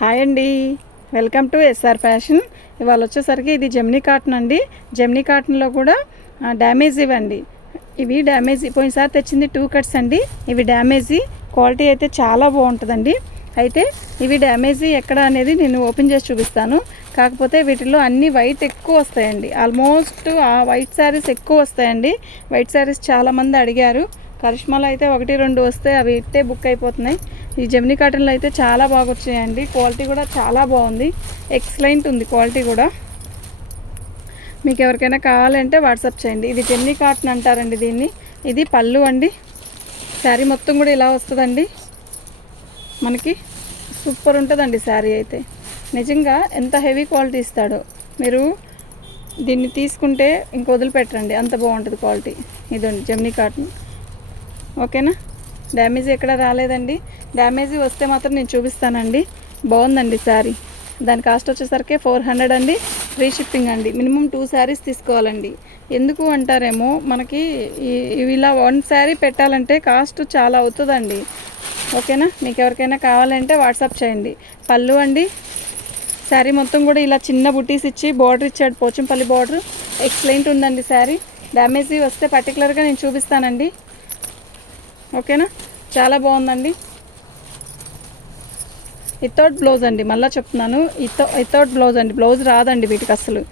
Hi అండి, welcome to SR fashion. ఇవాళ వచ్చేసరికి ఇది జెమినీ కాటన్ అండి. జెమినీ కాటన్లో కూడా డ్యామేజ్ ఇవ్వండి. ఇవి డ్యామేజ్ పోయినసారి తెచ్చింది 2 కట్స్ అండి. ఇవి డ్యామేజీ, క్వాలిటీ అయితే చాలా బాగుంటుందండి. అయితే ఇవి డ్యామేజీ ఎక్కడ అనేది నేను ఓపెన్ చేసి చూపిస్తాను. కాకపోతే వీటిలో అన్ని వైట్ ఎక్కువ వస్తాయండి. ఆల్మోస్ట్ ఆ వైట్ శారీస్ ఎక్కువ వస్తాయండి. వైట్ శారీస్ చాలామంది అడిగారు. కరిష్మాలో అయితే 1-2 వస్తే అవి ఇట్టే బుక్ అయిపోతున్నాయి. ఈ జెమినీ కాటన్లో అయితే చాలా బాగా వచ్చాయండి. క్వాలిటీ కూడా చాలా బాగుంది, ఎక్సలెంట్ ఉంది క్వాలిటీ కూడా. మీకు ఎవరికైనా కావాలంటే వాట్సాప్ చేయండి. ఇది జెమినీ కాటన్ అంటారండి దీన్ని. ఇది పళ్ళు అండి. శారీ మొత్తం కూడా ఇలా వస్తుందండి. మనకి సూపర్ ఉంటుందండి శారీ అయితే. నిజంగా ఎంత హెవీ క్వాలిటీ ఇస్తాడో. మీరు దీన్ని తీసుకుంటే ఇంక వదిలిపెట్టండి, అంత బాగుంటుంది క్వాలిటీ. ఇదండి జెమినీ కాటన్. ఓకేనా, డ్యామేజ్ ఎక్కడ రాలేదండి. డ్యామేజ్ వస్తే మాత్రం నేను చూపిస్తానండి. బాగుందండి శారీ. దాని కాస్ట్ వచ్చేసరికి 400 అండి. ఫ్రీ షిప్పింగ్ అండి. మినిమం 2 శారీస్ తీసుకోవాలండి. ఎందుకు అంటారేమో, మనకి ఇలా 1 శారీ పెట్టాలంటే కాస్ట్ చాలా అవుతుందండి. ఓకేనా, మీకు ఎవరికైనా కావాలంటే వాట్సాప్ చేయండి. పళ్ళు అండి. శారీ మొత్తం కూడా ఇలా చిన్న బుటీస్ ఇచ్చి బార్డర్ ఇచ్చాడు, పోచంపల్లి బార్డర్. ఎక్సలెంట్ ఉందండి శారీ. డ్యామేజ్ వస్తే పర్టికులర్గా నేను చూపిస్తానండి. ఓకేనా, చాలా బాగుందండి. వితౌట్ బ్లౌజ్ అండి, మళ్ళీ చెప్తున్నాను, వితౌట్ బ్లౌజ్ అండి. బ్లౌజ్ రాదండి వీటికి అసలు.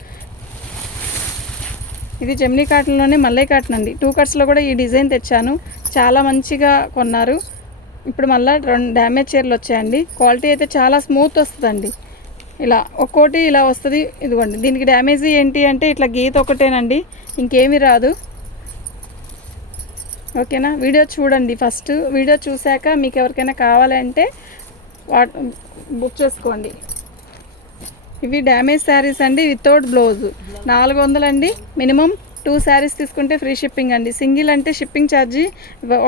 ఇది జెమినీ కాటన్లోనే మల్లై కాటన్ అండి. 2 కట్స్లో కూడా ఈ డిజైన్ తెచ్చాను. చాలా మంచిగా కొన్నారు. ఇప్పుడు మళ్ళీ 2 డ్యామేజ్ చీరలు వచ్చాయండి. క్వాలిటీ అయితే చాలా స్మూత్ వస్తుందండి. ఇలా ఒక్కోటి ఇలా వస్తుంది. ఇదిగోండి, దీనికి డ్యామేజ్ ఏంటి అంటే ఇట్లా గీత ఒకటేనండి, ఇంకేమీ రాదు. ఓకేనా, వీడియో చూడండి. ఫస్ట్ వీడియో చూశాక మీకు ఎవరికైనా కావాలంటే బుక్ చేసుకోండి. ఇవి డ్యామేజ్ శారీస్ అండి, వితౌట్ బ్లౌజ్. 400 అండి. మినిమం 2 శారీస్ తీసుకుంటే ఫ్రీ షిప్పింగ్ అండి. సింగిల్ అంటే షిప్పింగ్ ఛార్జీ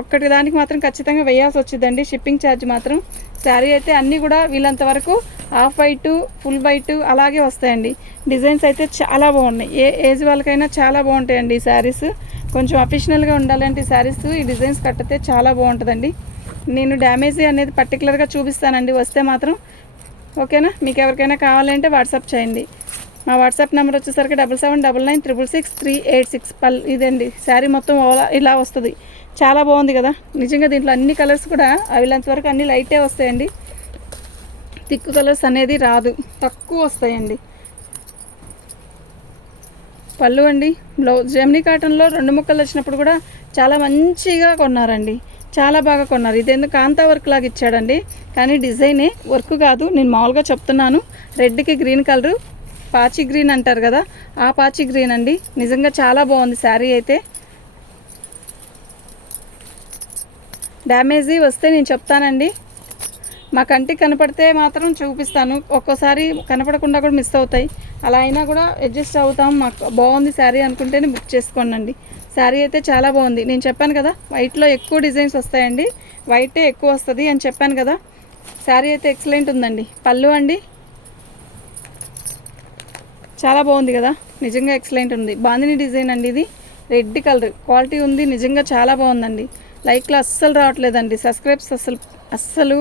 ఒక్కటి దానికి మాత్రం ఖచ్చితంగా వేయాల్సి వచ్చిందండి, షిప్పింగ్ ఛార్జ్ మాత్రం. శారీ అయితే అన్నీ కూడా వీళ్ళంత వరకు హాఫ్ వైట్, ఫుల్ వైట్ అలాగే వస్తాయండి. డిజైన్స్ అయితే చాలా బాగున్నాయి. ఏ ఏజ్ వాళ్ళకైనా చాలా బాగుంటాయండి ఈ శారీస్. కొంచెం అఫీషనల్గా ఉండాలంటే ఈ శారీస్, ఈ డిజైన్స్ కట్టితే చాలా బాగుంటుందండి. నేను డ్యామేజ్ అనేది పర్టికులర్గా చూపిస్తానండి వస్తే మాత్రం. ఓకేనా, మీకు ఎవరికైనా కావాలంటే వాట్సాప్ చేయండి. మా వాట్సాప్ నెంబర్ వచ్చేసరికి 7799666386. ఇదండి శారీ మొత్తం ఇలా వస్తుంది. చాలా బాగుంది కదా. నిజంగా దీంట్లో అన్ని కలర్స్ కూడా వీళ్ళంతవరకు అన్ని లైటే వస్తాయండి. థిక్ కలర్స్ అనేది రాదు, తక్కువ వస్తాయండి. పళ్ళు అండి. బ్లౌజ్ జెమినీ కాటన్లో 2 ముక్కలు వచ్చినప్పుడు కూడా చాలా మంచిగా కొన్నారండి, చాలా బాగా కొన్నారు. ఇదేందుకు కాంతా వర్క్ లాగా ఇచ్చాడండి, కానీ డిజైనే వర్క్ కాదు. నేను మామూలుగా చెప్తున్నాను. రెడ్కి గ్రీన్ కలరు, పాచి గ్రీన్ అంటారు కదా, ఆ పాచి గ్రీన్ అండి. నిజంగా చాలా బాగుంది శారీ అయితే. డ్యామేజీ వస్తే నేను చెప్తానండి. మా కంటికి కనపడితే మాత్రం చూపిస్తాను. ఒక్కోసారి కనపడకుండా కూడా మిస్ అవుతాయి. అలా అయినా కూడా అడ్జస్ట్ అవుతాం. మాకు బాగుంది శారీ అనుకుంటేనే బుక్ చేసుకోండి. శారీ అయితే చాలా బాగుంది. నేను చెప్పాను కదా, వైట్లో ఎక్కువ డిజైన్స్ వస్తాయండి, వైటే ఎక్కువ వస్తుంది అని చెప్పాను కదా. శారీ అయితే ఎక్సలెంట్ ఉందండి. పళ్ళు అండి, చాలా బాగుంది కదా. నిజంగా ఎక్సలెంట్ ఉంది. బాందిని డిజైన్ అండి. ఇది రెడ్ కలర్, క్వాలిటీ ఉంది. నిజంగా చాలా బాగుందండి. లైక్లో అస్సలు రావట్లేదండి. అస్సలు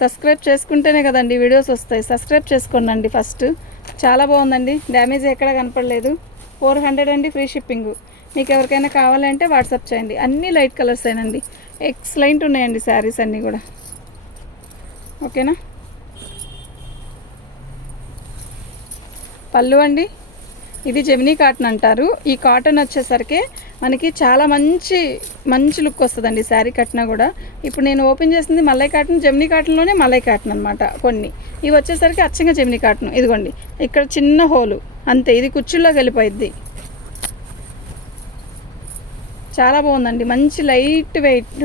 సబ్స్క్రైబ్ చేసుకుంటేనే కదండి వీడియోస్ వస్తాయి. సబ్స్క్రైబ్ చేసుకోండి ఫస్ట్. చాలా బాగుందండి. డ్యామేజ్ ఎక్కడ కనపడలేదు. 400 అండి, ఫ్రీ షిప్పింగ్. మీకు ఎవరికైనా కావాలంటే వాట్సాప్ చేయండి. అన్నీ లైట్ కలర్స్ అయినండి. ఎక్సలెంట్ ఉన్నాయండి శారీస్ అన్నీ కూడా. ఓకేనా, పళ్ళు అండి. ఇది జెమినీ కాటన్ అంటారు. ఈ కాటన్ వచ్చేసరికి మనకి చాలా మంచి లుక్ వస్తుందండి శారీ కట్టినా కూడా. ఇప్పుడు నేను ఓపెన్ చేసింది మల్లై కాటన్. జెమినీ కాటన్లోనే మల్లై కాటన్ అనమాట కొన్ని. ఇవి వచ్చేసరికి అచ్చంగా జెమినీ కాటన్. ఇదిగోండి, ఇక్కడ చిన్న హోలు అంతే. ఇది కుచ్చుల్లోకి వెళ్ళిపోయిద్ది. చాలా బాగుందండి. మంచి లైట్ వెయిట్,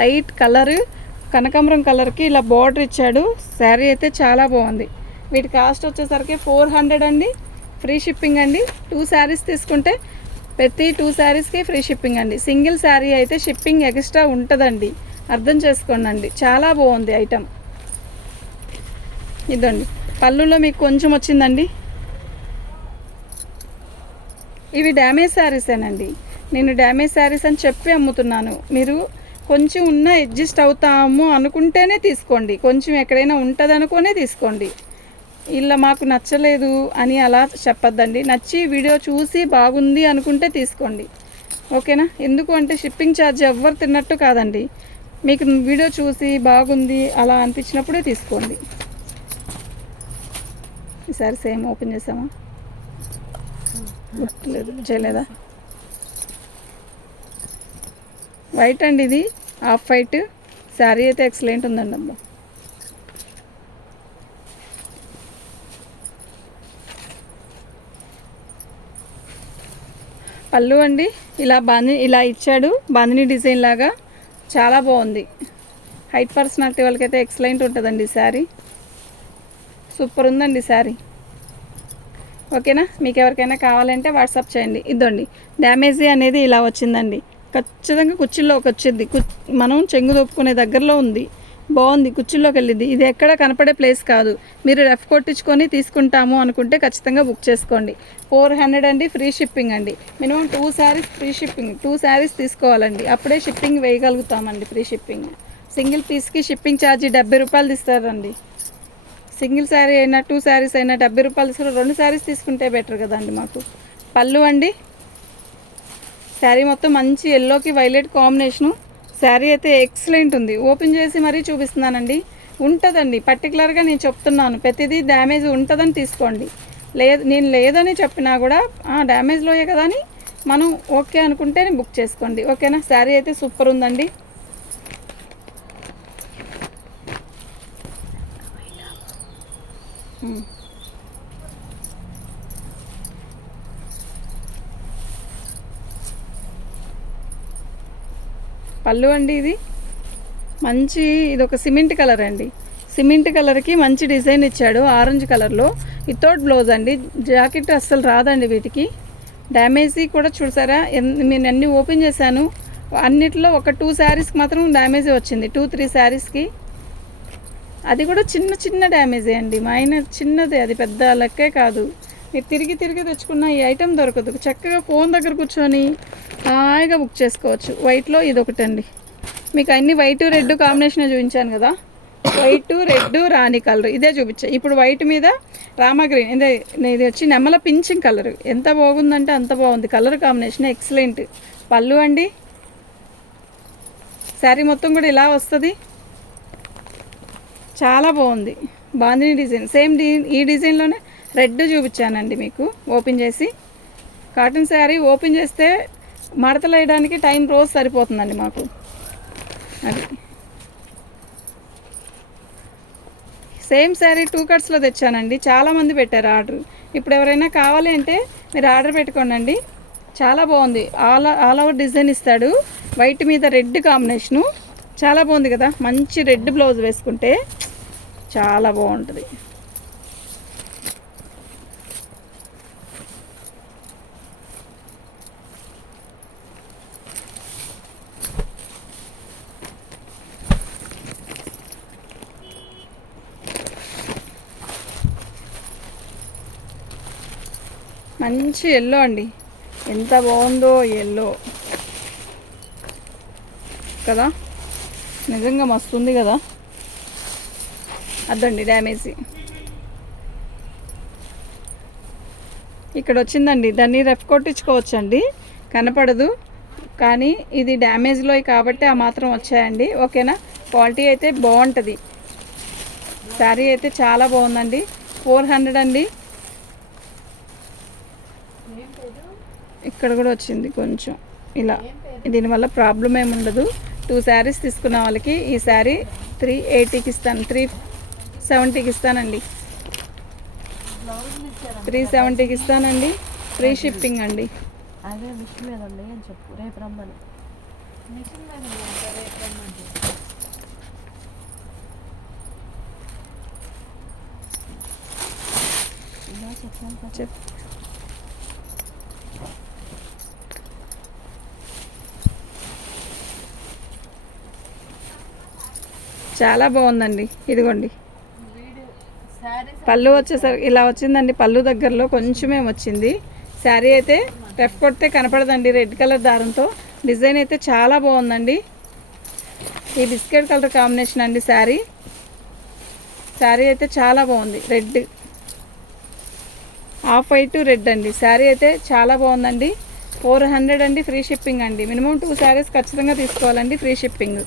లైట్ కలర్, కనకాంబరం కలర్కి ఇలా బార్డర్ ఇచ్చాడు. శారీ అయితే చాలా బాగుంది. వీటి కాస్ట్ వచ్చేసరికి 400 అండి. ఫ్రీ షిప్పింగ్ అండి. 2 శారీస్ తీసుకుంటే ప్రతి 2 శారీస్కి ఫ్రీ షిప్పింగ్ అండి. సింగిల్ శారీ అయితే షిప్పింగ్ ఎక్స్ట్రా ఉంటుందండి, అర్థం చేసుకోండి. చాలా బాగుంది ఐటమ్. ఇదండి, పళ్ళులో మీకు కొంచెం వచ్చిందండి. ఇవి డ్యామేజ్ శారీసేనండి. నేను డ్యామేజ్ శారీస్ అని చెప్పి అమ్ముతున్నాను. మీరు కొంచెం అడ్జస్ట్ అవుతాము అనుకుంటేనే తీసుకోండి. కొంచెం ఎక్కడైనా ఉంటుంది అనుకునే తీసుకోండి. ఇలా మాకు నచ్చలేదు అని అలా చెప్పొద్దండి. నచ్చి వీడియో చూసి బాగుంది అనుకుంటే తీసుకోండి, ఓకేనా. ఎందుకు అంటే షిప్పింగ్ ఛార్జ్ ఎవ్వరు తిన్నట్టు కాదండి. మీకు వీడియో చూసి బాగుంది అలా అనిపించినప్పుడే తీసుకోండి. ఈసారి సేమ్ ఓపెన్ చేసామా, గుర్తులేదు, చేయలేదా. వైట్ అండి, ఇది ఆఫ్ వైట్ శారీ అయితే ఎక్సలెంట్ ఉందండి. అబ్బా పళ్ళు అండి ఇలా ఇలా ఇచ్చాడు, బాందిని డిజైన్ లాగా చాలా బాగుంది. హైట్ పర్సనాలిటీ వాళ్ళకైతే ఎక్సలెంట్ ఉంటుందండి శారీ. సూపర్ ఉందండి శారీ, ఓకేనా. మీకు ఎవరికైనా కావాలంటే వాట్సాప్ చేయండి. ఇదండి డ్యామేజీ అనేది ఇలా వచ్చిందండి. ఖచ్చితంగా కుర్చీల్లోకి వచ్చింది, మనం చెంగు దొప్పుకునే దగ్గరలో ఉంది, బాగుంది, కుర్చీల్లోకి వెళ్ళింది. ఇది ఎక్కడ కనపడే ప్లేస్ కాదు. మీరు రఫ్ కొట్టించుకొని తీసుకుంటాము అనుకుంటే ఖచ్చితంగా బుక్ చేసుకోండి. 400 అండి, ఫ్రీ షిప్పింగ్ అండి. Minimum 2 saris free shipping, 2 saris తీసుకోవాలండి, అప్పుడే షిప్పింగ్ వేయగలుగుతామండి. ఫ్రీ షిప్పింగ్, సింగిల్ పీస్కి షిప్పింగ్ ఛార్జీ 70 రూపాయలు తీస్తారండి. సింగిల్ శారీ అయినా 2 శారీస్ అయినా 70 రూపాయలు తీసుకుని 2 శారీస్ తీసుకుంటే బెటర్ కదండి మాకు. పళ్ళు అండి, శారీ మొత్తం మంచి ఎల్లోకి వైలెట్ కాంబినేషను. శారీ అయితే ఎక్సలెంట్ ఉంది. ఓపెన్ చేసి మరీ చూపిస్తున్నానండి. ఉంటుందండి, పర్టికులర్గా నేను చెప్తున్నాను, ప్రతిదీ డ్యామేజ్ ఉంటుందని తీసుకోండి. నేను లేదని చెప్పినా కూడా డ్యామేజ్లోయే కదా అని మనం ఓకే అనుకుంటే బుక్ చేసుకోండి, ఓకేనా. శారీ అయితే సూపర్ ఉందండి. పళ్ళు అండి, ఇది మంచి, ఇది ఒక సిమెంట్ కలర్ అండి. సిమెంట్ కలర్కి మంచి డిజైన్ ఇచ్చాడు ఆరెంజ్ కలర్లో. వితౌట్ బ్లౌజ్ అండి, జాకెట్ అస్సలు రాదండి వీటికి. డ్యామేజీ కూడా చూసారా, నేను అన్నీ ఓపెన్ చేశాను, అన్నిట్లో ఒక 2 శారీస్కి మాత్రం డ్యామేజీ వచ్చింది, 2-3 శారీస్కి. అది కూడా చిన్న చిన్న డ్యామేజే అండి, మైనర్ చిన్నదే, అది పెద్ద లెక్కే కాదు. మీరు తిరిగి తెచ్చుకున్న ఈ ఐటెం దొరకదు. చక్కగా ఫోన్ దగ్గర కూర్చొని హాయిగా బుక్ చేసుకోవచ్చు. వైట్లో ఇది ఒకటండి, మీకు అన్ని వైట్ రెడ్ కాంబినేషన్ చూపించాను కదా, వైట్ రెడ్ రాణి కలర్ ఇదే చూపించాను. ఇప్పుడు వైట్ మీద రామా గ్రీన్, ఇది వచ్చి నెమ్మల పింఛింగ్ కలర్. ఎంత బాగుందంటే అంత బాగుంది, కలర్ కాంబినేషన్ ఎక్సలెంట్. పళ్ళు అండి, శారీ మొత్తం కూడా ఇలా వస్తుంది, చాలా బాగుంది. బాందిని డిజైన్ సేమ్ ఈ డిజైన్లోనే రెడ్ చూపించానండి మీకు ఓపెన్ చేసి. కాటన్ శారీ ఓపెన్ చేస్తే మడతలు వేయడానికి టైం రోజు సరిపోతుందండి మాకు. అది సేమ్ శారీ 2 కట్స్లో తెచ్చానండి, చాలామంది పెట్టారు ఆర్డర్. ఇప్పుడు ఎవరైనా కావాలి అంటే మీరు ఆర్డర్ పెట్టుకోండి. చాలా బాగుంది, ఆల్ ఓవర్ డిజైన్ ఇస్తాడు, వైట్ మీద రెడ్ కాంబినేషను, చాలా బాగుంది కదా. మంచి రెడ్ బ్లౌజ్ వేసుకుంటే చాలా బాగుంటుంది. మంచి ఎల్లో అండి, ఎంత బాగుందో ఎల్లో కదా, నిజంగా మస్తుంది కదా. అదండి డ్యామేజీ ఇక్కడ వచ్చిందండి, దాన్ని రఫ్ కొట్టించుకోవచ్చండి, కనపడదు. కానీ ఇది డ్యామేజ్లో కాబట్టి ఆ మాత్రం వచ్చాయండి, ఓకేనా. క్వాలిటీ అయితే బాగుంటుంది, శారీ అయితే చాలా బాగుందండి. 400 అండి. ఇక్కడ కూడా వచ్చింది కొంచెం ఇలా, దీనివల్ల ప్రాబ్లం ఏమి ఉండదు. 2 శారీస్ తీసుకున్న వాళ్ళకి ఈ శారీ 380కి ఇస్తాను, 370కి ఇస్తానండి, 370కి ఇస్తానండి. ఫ్రీ షిప్పింగ్ అండి. అదే మిషన్ మీద ఉంది అని చెప్పు, రేపు రమ్మని. మిషన్ మీద రేపు రమ్మండి. ఇలా చెప్పాను చెప్పు. చాలా బాగుందండి, ఇదిగోండి. పళ్ళు వచ్చేసరికి ఇలా వచ్చిందండి, పళ్ళు దగ్గరలో కొంచెమే వచ్చింది. శారీ అయితే రఫ్ కొడితే కనపడదండి, రెడ్ కలర్ దారంతో. డిజైన్ అయితే చాలా బాగుందండి, ఈ బిస్కెట్ కలర్ కాంబినేషన్ అండి శారీ. శారీ అయితే చాలా బాగుంది, రెడ్ ఆఫ్ వైట్ రెడ్ అండి. శారీ అయితే చాలా బాగుందండి. 400 అండి, ఫ్రీ షిప్పింగ్ అండి. మినిమం 2 శారీస్ ఖచ్చితంగా తీసుకోవాలండి, ఫ్రీ షిప్పింగ్.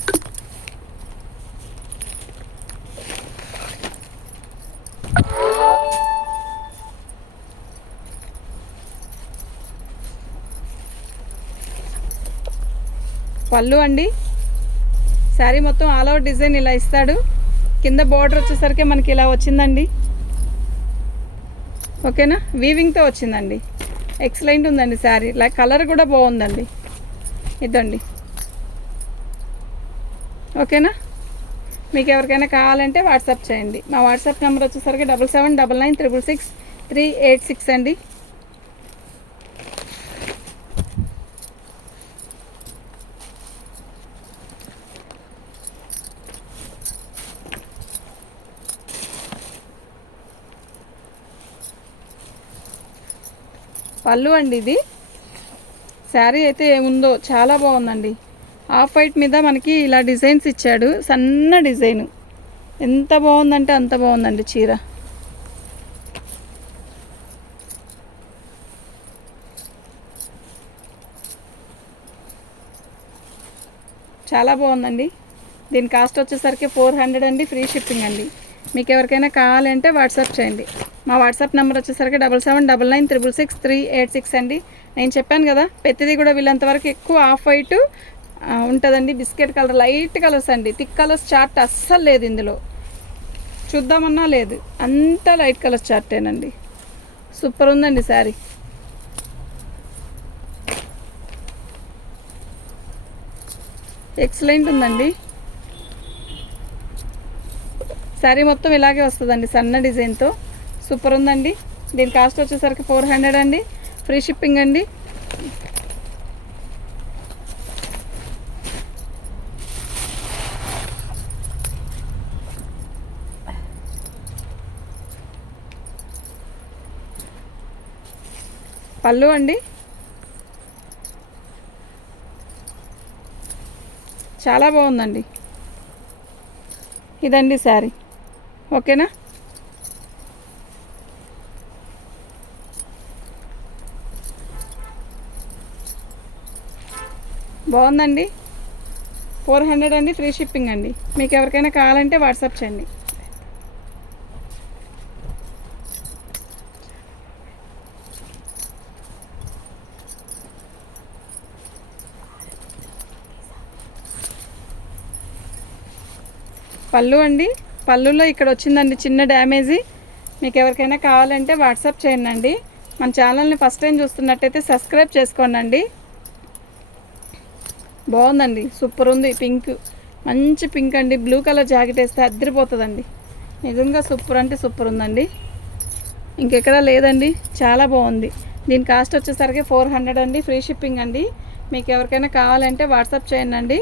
పళ్ళు అండి, శారీ మొత్తం ఆల్ ఓవర్ డిజైన్ ఇలా ఇస్తాడు. కింద బార్డర్ వచ్చేసరికి మనకి ఇలా వచ్చిందండి. ఓకేనా, వీవింగ్తో వచ్చిందండి. ఎక్సలెంట్ ఉందండి శారీ. లైక్ కలర్ కూడా బాగుందండి. ఇదండి. ఓకేనా, మీకు ఎవరికైనా కావాలంటే వాట్సాప్ చేయండి. మా వాట్సాప్ నెంబర్ వచ్చేసరికి 7799666386 అండి. పళ్ళు అండి, ఇది శారీ అయితే ఏముందో చాలా బాగుందండి. ఆఫ్ వైట్ మీద మనకి ఇలా డిజైన్స్ ఇచ్చాడు, సన్న డిజైను. ఎంత బాగుందంటే అంత బాగుందండి చీర. చాలా బాగుందండి. దీని కాస్ట్ వచ్చేసరికి 400 అండి, ఫ్రీ షిప్పింగ్ అండి. మీకు ఎవరికైనా కావాలంటే వాట్సాప్ చేయండి. మా వాట్సాప్ నెంబర్ వచ్చేసరికి 7799666386 అండి. నేను చెప్పాను కదా, ప్రతిదీ కూడా వీళ్ళంతవరకు ఎక్కువ ఆఫ్ వైట్ ఉంటుందండి. బిస్కెట్ కలర్, లైట్ కలర్స్ అండి. థిక్ కలర్స్ చార్ట్ అస్సలు లేదు ఇందులో, చూద్దామన్నా లేదు. అంతా లైట్ కలర్స్ చార్టేనండి. సూపర్ ఉందండి శారీ. ఎక్సలెంట్ ఉందండి. శారీ మొత్తం ఇలాగే వస్తుందండి, సన్న డిజైన్తో. సూపర్ ఉందండి. దీని కాస్ట్ వచ్చేసరికి 400 అండి, ఫ్రీ షిప్పింగ్ అండి. పళ్ళు అండి, చాలా బాగుందండి. ఇదండి శారీ. ఓకేనా, బాగుందండి. 400 అండి, ఫ్రీ షిప్పింగ్ అండి. మీకు ఎవరికైనా కావాలంటే వాట్సాప్ చేయండి. పళ్ళు అండి, పళ్ళులో ఇక్కడ వచ్చిందండి చిన్న డ్యామేజీ. మీకు ఎవరికైనా కావాలంటే వాట్సాప్ చేయండి. మన ఛానల్ని ఫస్ట్ టైం చూస్తున్నట్టయితే సబ్స్క్రైబ్ చేసుకోండి. బాగుందండి, సూపర్ ఉంది. పింక్, మంచి పింక్ అండి. బ్లూ కలర్ జాకెట్ వేస్తే అద్దరిపోతుందండి. నిజంగా సూపర్ అంటే సూపర్ ఉందండి, ఇంకెక్కడా లేదండి. చాలా బాగుంది. దీని కాస్ట్ వచ్చేసరికి 400 అండి, ఫ్రీ షిప్పింగ్ అండి. మీకు ఎవరికైనా కావాలంటే వాట్సాప్ చేయండి.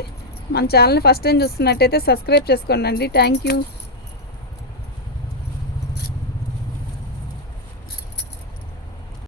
మన ఛానల్ని ఫస్ట్ టైం చూస్తున్నట్టయితే సబ్స్క్రైబ్ చేసుకోండి. Thank you.